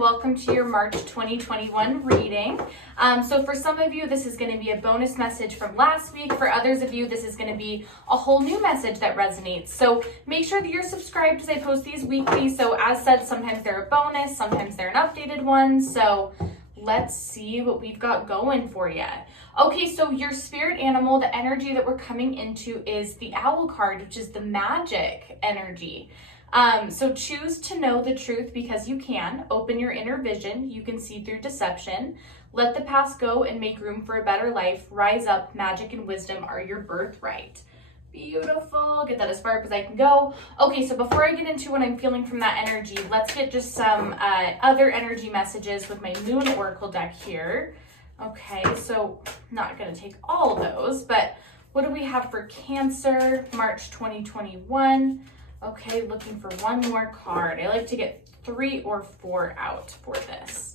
Welcome to your March 2021 reading. So for some of you, this is going to be a bonus message from last week. For others of you, this is going to be a whole new message that resonates. So make sure that you're subscribed as I post these weekly. So as said, sometimes they're a bonus, sometimes they're an updated one. So let's see what we've got going for you. Okay, so your spirit animal, the energy that we're coming into is the owl card, which is the magic energy. So choose to know the truth because you can. Open your inner vision. You can see through deception. Let the past go and make room for a better life. Rise up. Magic and wisdom are your birthright. Beautiful. Get that as far up as I can go. Okay, so before I get into what I'm feeling from that energy, let's get just some other energy messages with my Moon Oracle deck here. Okay, so not going to take all of those, but what do we have for Cancer, March 2021? Okay, looking for one more card. I like to get 3 or 4 out for this.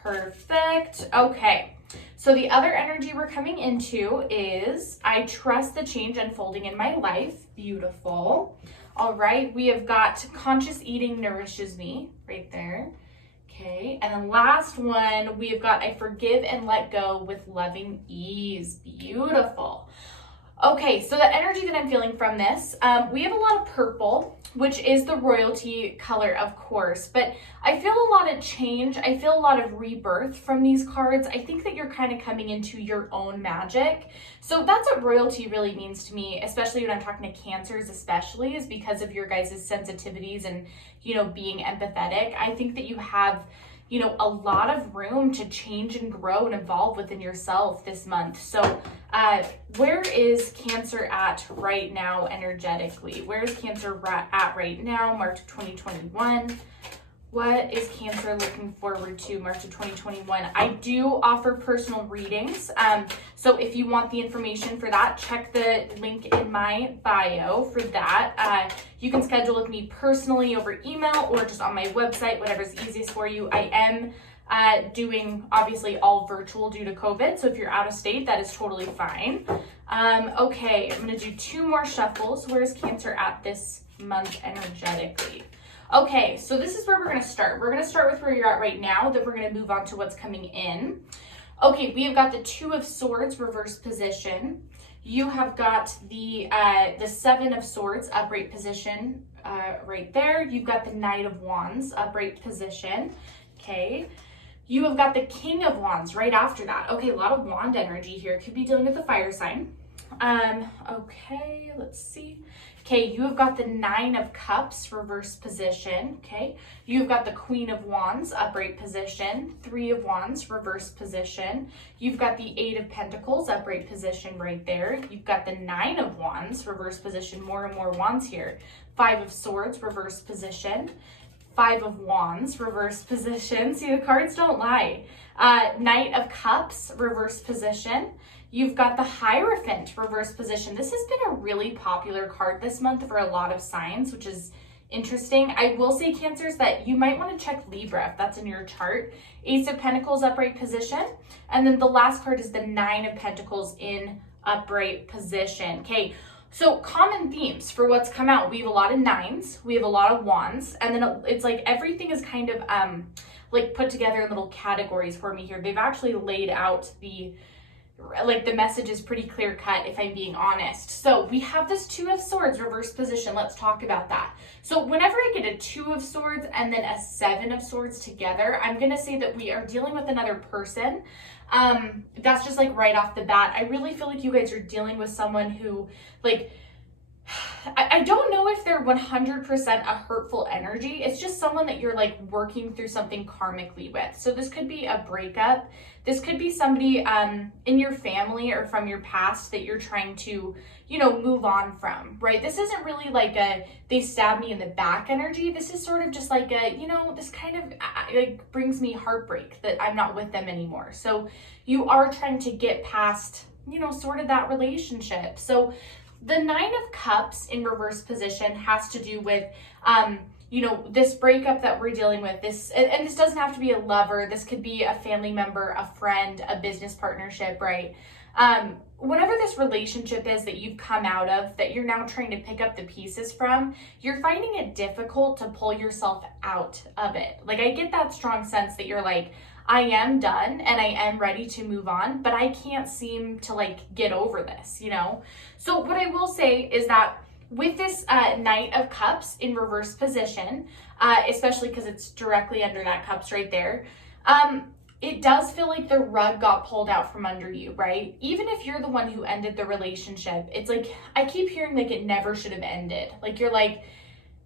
Perfect. Okay, so the other energy we're coming into is I trust the change unfolding in my life. Beautiful. All right, we have got conscious eating nourishes me right there. Okay, and then last one, we have got I forgive and let go with loving ease. Beautiful. Okay, so the energy that I'm feeling from this, we have a lot of purple, which is the royalty color, of course, but I feel a lot of change. I feel a lot of rebirth from these cards. I think that you're kind of coming into your own magic. So that's what royalty really means to me, especially when I'm talking to Cancers, especially, is because of your guys' sensitivities and, being empathetic. I think that you have a lot of room to change and grow and evolve within yourself this month. So where is Cancer at right now energetically? Where is Cancer at right now, March of 2021? What is Cancer looking forward to March of 2021? I do offer personal readings. So if you want the information for that, check the link in my bio for that. You can schedule with me personally over email or just on my website, whatever's easiest for you. I am doing obviously all virtual due to COVID. So if you're out of state, that is totally fine. Okay, I'm gonna do 2 more shuffles. Where's Cancer at this month energetically? Okay, so this is where we're going to start. We're going to start with where you're at right now, then we're going to move on to what's coming in. Okay, we have got the 2 of Swords reverse position. You have got the 7 of Swords upright position right there. You've got the Knight of Wands upright position. Okay, you have got the King of Wands right after that. Okay, a lot of wand energy here. Could be dealing with a fire sign. Okay, let's see. Okay, you have got the 9 of Cups reverse position. Okay, you've got the Queen of Wands upright position, 3 of Wands reverse position. You've got the 8 of Pentacles upright position right there. You've got the 9 of Wands reverse position, more and more wands here. 5 of Swords reverse position. 5 of Wands reverse position. See, the cards don't lie. Knight of Cups reverse position. You've got the Hierophant reverse position. This has been a really popular card this month for a lot of signs, which is interesting. I will say, Cancers, that you might want to check Libra if that's in your chart. Ace of Pentacles upright position. And then the last card is the 9 of Pentacles in upright position. Okay, so common themes for what's come out. We have a lot of 9s, we have a lot of Wands, and then it's like everything is kind of like put together in little categories for me here. They've actually laid out the message is pretty clear cut, if I'm being honest. So we have this 2 of Swords reverse position. Let's talk about that. So whenever I get a 2 of Swords and then a 7 of Swords together, I'm going to say that we are dealing with another person. That's just like right off the bat. I really feel like you guys are dealing with someone who I don't know if they're 100% a hurtful energy. It's just someone that you're like working through something karmically with. So this could be a breakup. This could be somebody in your family or from your past that you're trying to, move on from, right? This isn't really like a, they stab me in the back energy. This is sort of just like a, this kind of like brings me heartbreak that I'm not with them anymore. So you are trying to get past, sort of that relationship. So the 9 of Cups in reverse position has to do with, this breakup that we're dealing with. This, and this doesn't have to be a lover. This could be a family member, a friend, a business partnership, right? Whatever this relationship is that you've come out of, that you're now trying to pick up the pieces from, you're finding it difficult to pull yourself out of it. Like, I get that strong sense that you're like, I am done and I am ready to move on, but I can't seem to like get over this, you know? So what I will say is that with this Knight of Cups in reverse position, especially because it's directly under that cups right there, it does feel like the rug got pulled out from under you, right? Even if you're the one who ended the relationship, it's like, I keep hearing like it never should have ended. Like, you're like,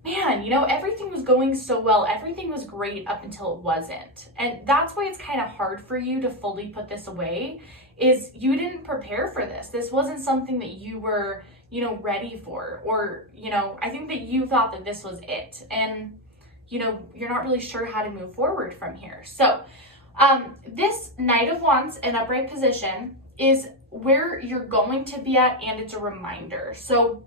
man, you know, everything was going so well. Everything was great up until it wasn't. And that's why it's kind of hard for you to fully put this away, is you didn't prepare for this. This wasn't something that you were, you know, ready for, or, you know, I think that you thought that this was it. And, you know, you're not really sure how to move forward from here. So, this Knight of Wands in upright position is where you're going to be at, and it's a reminder. So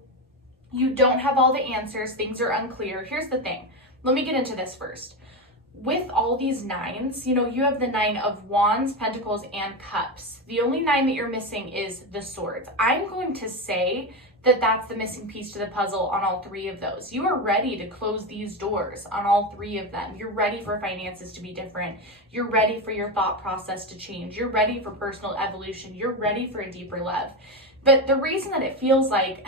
you don't have all the answers. Things are unclear. Here's the thing. Let me get into this first. With all these nines, you know, you have the 9 of Wands, Pentacles, and Cups. The only 9 that you're missing is the Swords. I'm going to say that that's the missing piece to the puzzle on all 3 of those. You are ready to close these doors on all 3 of them. You're ready for finances to be different. You're ready for your thought process to change. You're ready for personal evolution. You're ready for a deeper love. But the reason that it feels like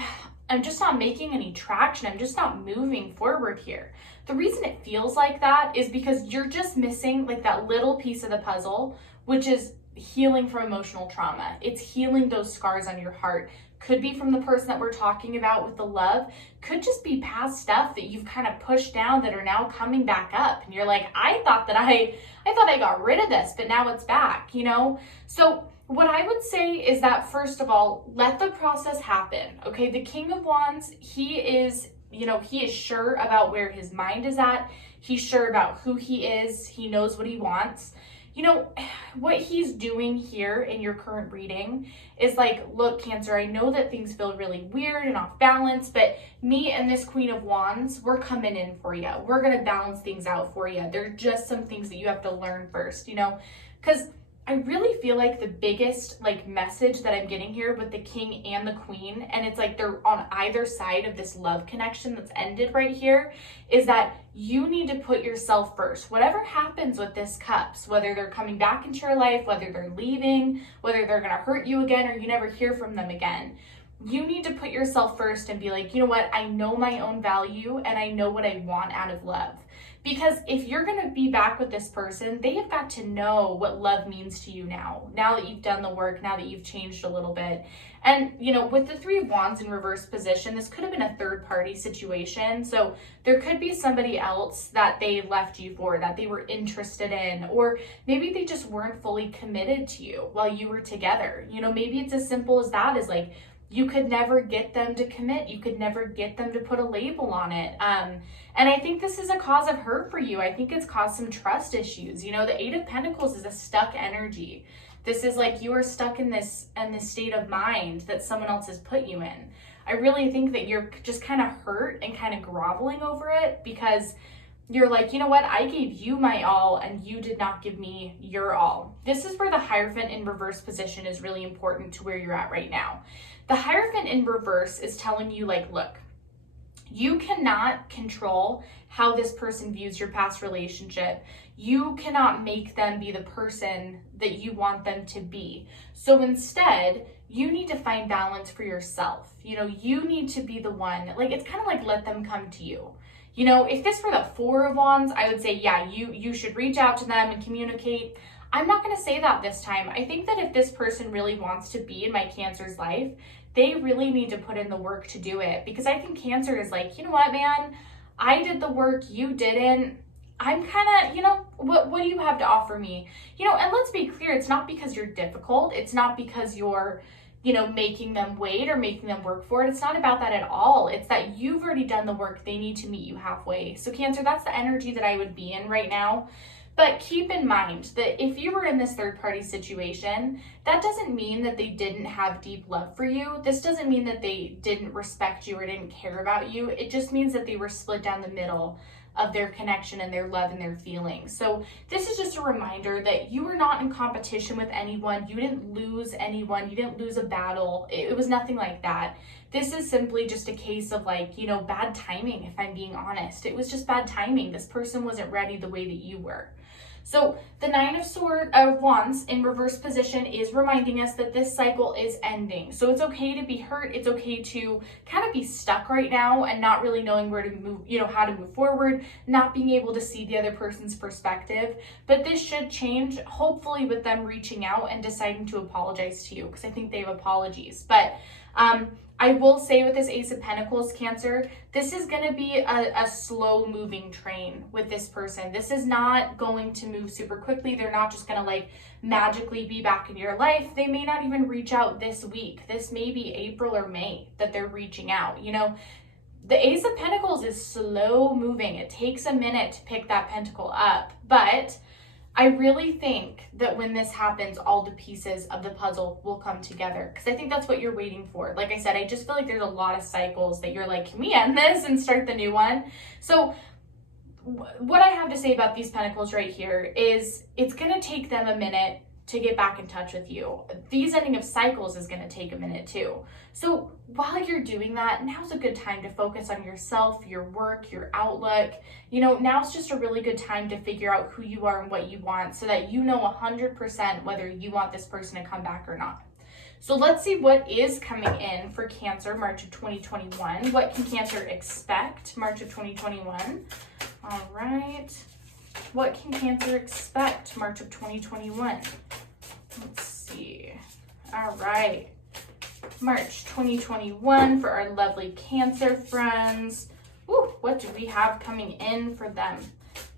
I'm just not making any traction, I'm just not moving forward here, the reason it feels like that is because you're just missing like that little piece of the puzzle, which is healing from emotional trauma. It's healing those scars on your heart. Could be from the person that we're talking about with the love, could just be past stuff that you've kind of pushed down that are now coming back up. And you're like, I thought I got rid of this, but now it's back, you know? So what I would say is that, first of all, let the process happen. Okay, the King of Wands, he is sure about where his mind is at. He's sure about who he is. He knows what he wants. You know, what he's doing here in your current reading is like, look, Cancer, I know that things feel really weird and off balance, but me and this Queen of Wands, we're coming in for you. We're going to balance things out for you. There are just some things that you have to learn first, you know, because I really feel like the biggest like message that I'm getting here with the King and the Queen, and it's like they're on either side of this love connection that's ended right here, is that you need to put yourself first. Whatever happens with this Cups, whether they're coming back into your life, whether they're leaving, whether they're going to hurt you again, or you never hear from them again, you need to put yourself first and be like, you know what, I know my own value and I know what I want out of love. Because if you're going to be back with this person, they have got to know what love means to you now that you've done the work, now that you've changed a little bit. And, you know, with the 3 of Wands in reverse position, this could have been a third party situation. So there could be somebody else that they left you for, that they were interested in, or maybe they just weren't fully committed to you while you were together. You know, maybe it's as simple as that, as like, you could never get them to commit. You could never get them to put a label on it. And I think this is a cause of hurt for you. I think it's caused some trust issues. You know, the 8 of Pentacles is a stuck energy. This is like you are stuck in this state of mind that someone else has put you in. I really think that you're just kind of hurt and kind of groveling over it, because you're like, you know what? I gave you my all and you did not give me your all. This is where the Hierophant in reverse position is really important to where you're at right now. The Hierophant in reverse is telling you, like, look, you cannot control how this person views your past relationship. You cannot make them be the person that you want them to be. So instead, you need to find balance for yourself. You know, you need to be the one, like, it's kind of like let them come to you. You know, if this were the 4 of Wands, I would say, yeah, you should reach out to them and communicate. I'm not going to say that this time. I think that if this person really wants to be in my Cancer's life, they really need to put in the work to do it. Because I think Cancer is like, you know what, man, I did the work, you didn't. I'm kind of, you know, what do you have to offer me? You know, and let's be clear, it's not because you're difficult. It's not because you're, you know, making them wait or making them work for it. It's not about that at all. It's that you've already done the work. They need to meet you halfway. So Cancer, that's the energy that I would be in right now. But keep in mind that if you were in this third party situation, that doesn't mean that they didn't have deep love for you. This doesn't mean that they didn't respect you or didn't care about you. It just means that they were split down the middle of their connection and their love and their feelings. So this is just a reminder that you are not in competition with anyone. You didn't lose anyone. You didn't lose a battle. It was nothing like that. This is simply just a case of like, you know, bad timing, if I'm being honest. It was just bad timing. This person wasn't ready the way that you were. So the Nine of Wands in reverse position is reminding us that this cycle is ending. So it's okay to be hurt. It's okay to kind of be stuck right now and not really knowing where to move, you know, how to move forward, not being able to see the other person's perspective. But this should change, hopefully with them reaching out and deciding to apologize to you, because I think they have apologies. But I will say with this Ace of Pentacles, Cancer, this is going to be a slow moving train with this person. This is not going to move super quickly. They're not just going to like magically be back in your life. They may not even reach out this week. This may be April or May that they're reaching out. You know, the Ace of Pentacles is slow moving. It takes a minute to pick that pentacle up, but I really think that when this happens, all the pieces of the puzzle will come together, because I think that's what you're waiting for. Like I said, I just feel like there's a lot of cycles that you're like, can we end this and start the new one? So what I have to say about these pentacles right here is it's going to take them a minute to get back in touch with you. These ending of cycles is going to take a minute too. So while you're doing that, now's a good time to focus on yourself, your work, your outlook. You know, now's just a really good time to figure out who you are and what you want, so that you know 100% whether you want this person to come back or not. So let's see what is coming in for Cancer, March of 2021. What can Cancer expect March of 2021? All right. What can Cancer expect March of 2021? Let's see. All right. March 2021 for our lovely Cancer friends. Ooh, what do we have coming in for them?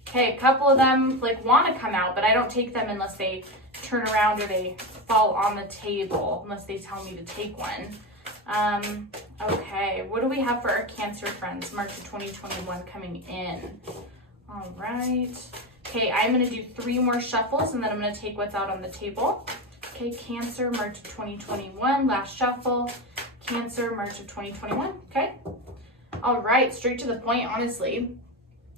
Okay, a couple of them like want to come out, but I don't take them unless they turn around or they fall on the table, unless they tell me to take one. Okay, what do we have for our Cancer friends March of 2021 coming in? All right. Okay, I'm going to do 3 more shuffles, and then I'm going to take what's out on the table. Okay, Cancer, March of 2021, last shuffle. Cancer, March of 2021, okay? All right, straight to the point, honestly.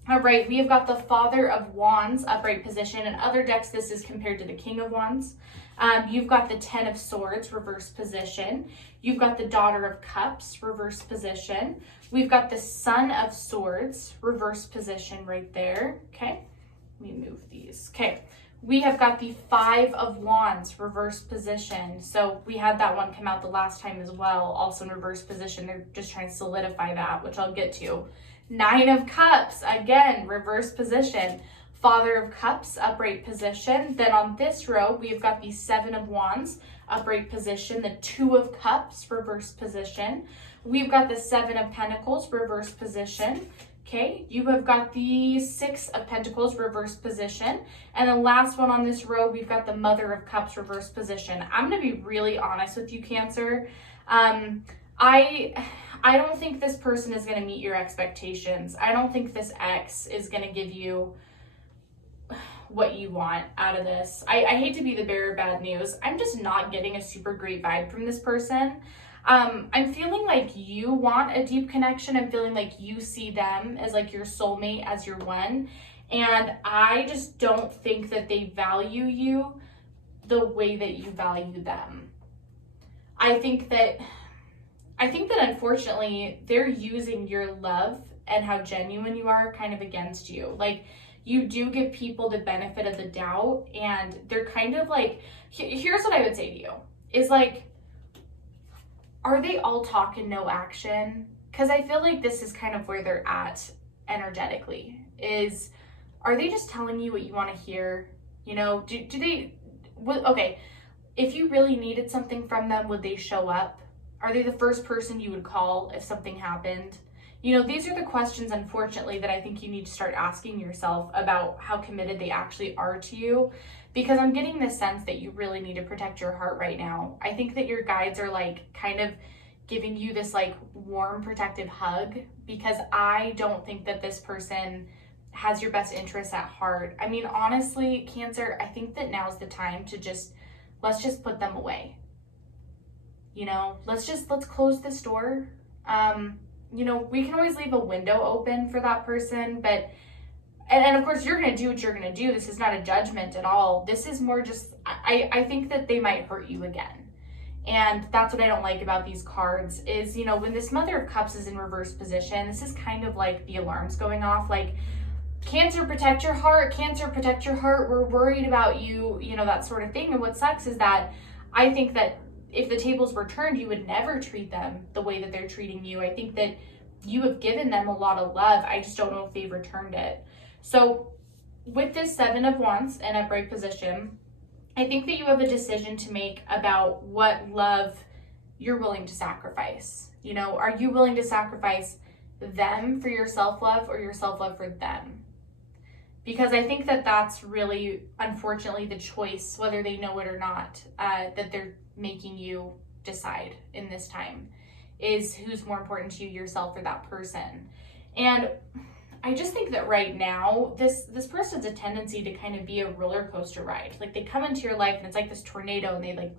All right, we have got the Father of Wands, upright position. In other decks, this is compared to the King of Wands. You've got the Ten of Swords, reverse position. You've got the Daughter of Cups, reverse position. We've got the Son of Swords, reverse position right there, okay? Let me move these, okay. We have got the Five of Wands, reverse position. So we had that one come out the last time as well, also in reverse position. They're just trying to solidify that, which I'll get to. Nine of Cups, again, reverse position. Father of Cups, upright position. Then on this row, we've got the Seven of Wands, upright position. The Two of Cups, reverse position. We've got the Seven of Pentacles, reverse position. Okay, you have got the Six of Pentacles, reverse position. And the last one on this row, we've got the Mother of Cups, reverse position. I'm going to be really honest with you, Cancer. I don't think this person is going to meet your expectations. I don't think this ex is going to give you what you want out of this. I hate to be the bearer of bad news. I'm just not getting a super great vibe from this person. I'm feeling like you want a deep connection. I'm feeling like you see them as like your soulmate, as your one. And I just don't think that they value you the way that you value them. I think that unfortunately they're using your love and how genuine you are kind of against you. Like, you do give people the benefit of the doubt, and they're kind of like, here's what I would say to you, is like, are they all talk and no action? Because I feel like this is kind of where they're at energetically, is, are they just telling you what you want to hear? You know, okay, if you really needed something from them, would they show up? Are they the first person you would call if something happened? You know, these are the questions, unfortunately, that I think you need to start asking yourself about how committed they actually are to you. Because I'm getting this sense that you really need to protect your heart right now. I think that your guides are like kind of giving you this like warm, protective hug, because I don't think that this person has your best interests at heart. I mean, honestly, Cancer, I think that now's the time to let's just put them away. You know, let's close this door. we can always leave a window open for that person, but and of course you're going to do what you're going to do. This is not a judgment at all. This is more just, I think that they might hurt you again. And that's what I don't like about these cards is, when this Mother of Cups is in reverse position, this is kind of like the alarms going off, like, Cancer, protect your heart. Cancer, protect your heart. We're worried about you, that sort of thing. And what sucks is that I think that if the tables were turned, you would never treat them the way that they're treating you. I think that you have given them a lot of love. I just don't know if they've returned it. So with this Seven of Wands in upright position, I think that you have a decision to make about what love you're willing to sacrifice. Are you willing to sacrifice them for your self-love or your self-love for them? Because I think that that's really, unfortunately, the choice, whether they know it or not, that they're making you decide in this time, is who's more important to you, yourself or that person. And I just think that right now, this person's a tendency to kind of be a roller coaster ride. Like, they come into your life and it's like this tornado and they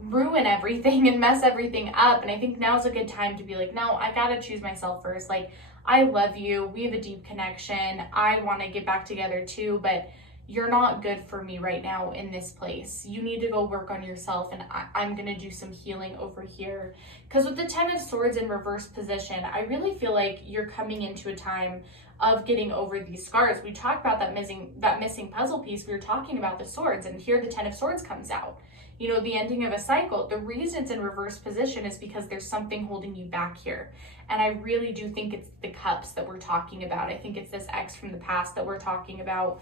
ruin everything and mess everything up. And I think now's a good time to be like, no, I gotta choose myself first. Like, I love you. We have a deep connection. I want to get back together too, but you're not good for me right now in this place. You need to go work on yourself, and I'm going to do some healing over here. Because with the Ten of Swords in reverse position, I really feel like you're coming into a time of getting over these scars. We talked about that missing puzzle piece. We were talking about the swords, and here the Ten of Swords comes out. The ending of a cycle. The reason it's in reverse position is because there's something holding you back here. And I really do think it's the cups that we're talking about. I think it's this ex from the past that we're talking about.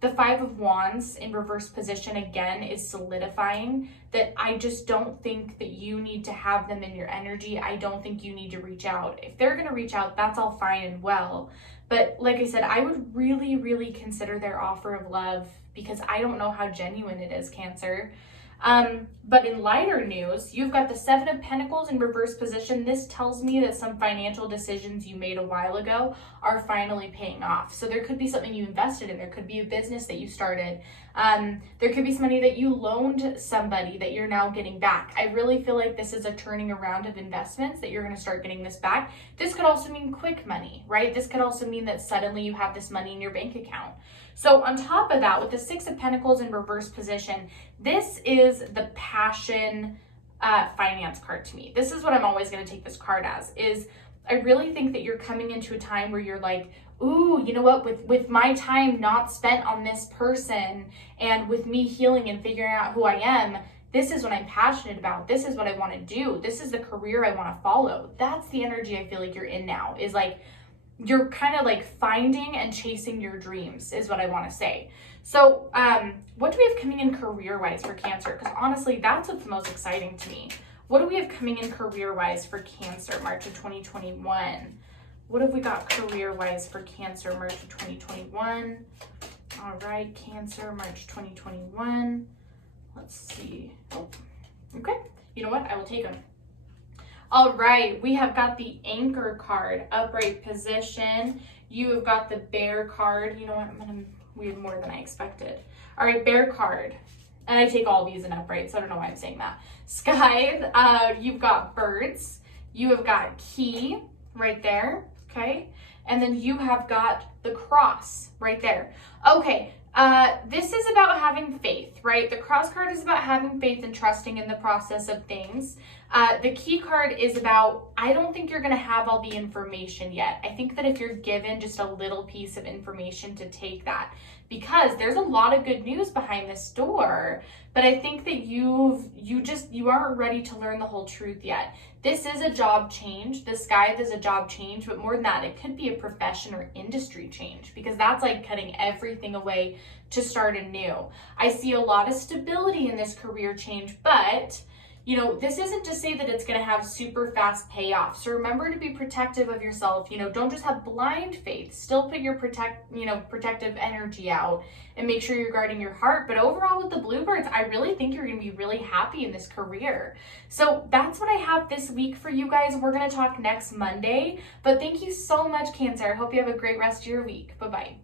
The Five of Wands in reverse position, again, is solidifying that I just don't think that you need to have them in your energy. I don't think you need to reach out. If they're going to reach out, that's all fine and well. But like I said, I would really, really consider their offer of love, because I don't know how genuine it is, Cancer. But in lighter news, you've got the Seven of Pentacles in reverse position. This tells me that some financial decisions you made a while ago are finally paying off. So there could be something you invested in. There could be a business that you started. There could be some money that you loaned somebody that you're now getting back. I really feel like this is a turning around of investments, that you're going to start getting this back. This could also mean quick money, right? This could also mean that suddenly you have this money in your bank account. So on top of that, with the Six of Pentacles in reverse position, this is the passion finance card to me. This is what I'm always going to take this card as, is I really think that you're coming into a time where you're like, ooh, you know what, with my time not spent on this person, and with me healing and figuring out who I am, this is what I'm passionate about. This is what I want to do. This is the career I want to follow. That's the energy I feel like you're in now, is like, you're kind of like finding and chasing your dreams, is what I want to say. So what do we have coming in career-wise for Cancer? Because honestly, that's what's most exciting to me. What do we have coming in career-wise for Cancer, March of 2021? What have we got career-wise for Cancer, March of 2021? All right, Cancer, March 2021. Let's see. Oh, okay. You know what? I will take them. All right, we have got the Anchor card, upright position. You have got the Bear card. You know what? We have more than I expected. All right, Bear card. And I take all these in upright, so I don't know why I'm saying that. Sky, you've got Birds. You have got Key right there, okay? And then you have got the Cross right there. Okay, this is about having faith, right? The Cross card is about having faith and trusting in the process of things. The Key card is about, I don't think you're going to have all the information yet. I think that if you're given just a little piece of information, to take that, because there's a lot of good news behind this door, but I think that you aren't ready to learn the whole truth yet. This is a job change. The Sky is a job change, but more than that, it could be a profession or industry change, because that's like cutting everything away to start anew. I see a lot of stability in this career change, but this isn't to say that it's going to have super fast payoff. So remember to be protective of yourself. Don't just have blind faith. Still put your protective energy out and make sure you're guarding your heart. But overall with the Bluebirds, I really think you're going to be really happy in this career. So that's what I have this week for you guys. We're going to talk next Monday. But thank you so much, Cancer. I hope you have a great rest of your week. Bye-bye.